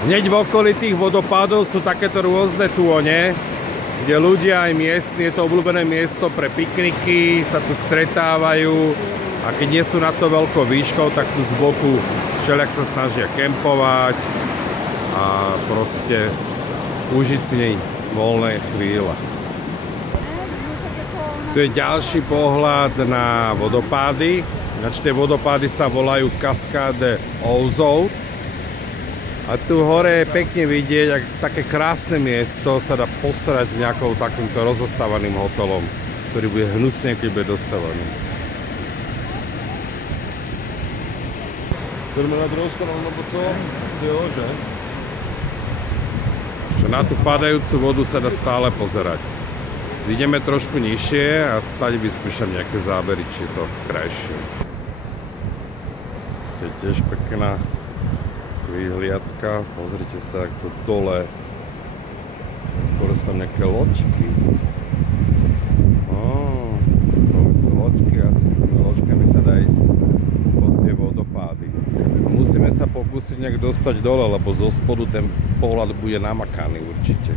Hneď v okolí tých vodopádov sú takéto rôzne tône, kde ľudia aj miestni, je to obľúbené miesto pre pikniky, sa tu stretávajú a keď nie sú na to veľkou výškou, tak tu z boku všelijak sa snažia kempovať a proste užiť si nej voľné chvíle. Tu je ďalší pohľad na vodopády. Ináč tie vodopády sa volajú Cascade Ouzou. A tu hore je pekne vidieť, ak také krásne miesto sa dá posrať s nejakou takýmto rozostávaným hotelom, ktorý bude hnusne, keď bude dostávaný. Jdeme na druhou stranu, nebo co? Jo, že? Na tú padajúcu vodu sa dá stále pozerať. Ideme trošku nižšie a stať vyskúšam nejaké zábery, či je to krajšie. To je tiež pekná výhliadka. Pozrite sa, ako dole. Dole sú tam nejaké loďky. Dole sú loďky, asi s tými loďkami sa dá ísť pod tie vodopády. Musíme sa pokúsiť nejak dostať dole, lebo zo spodu ten pohľad bude namakaný určite.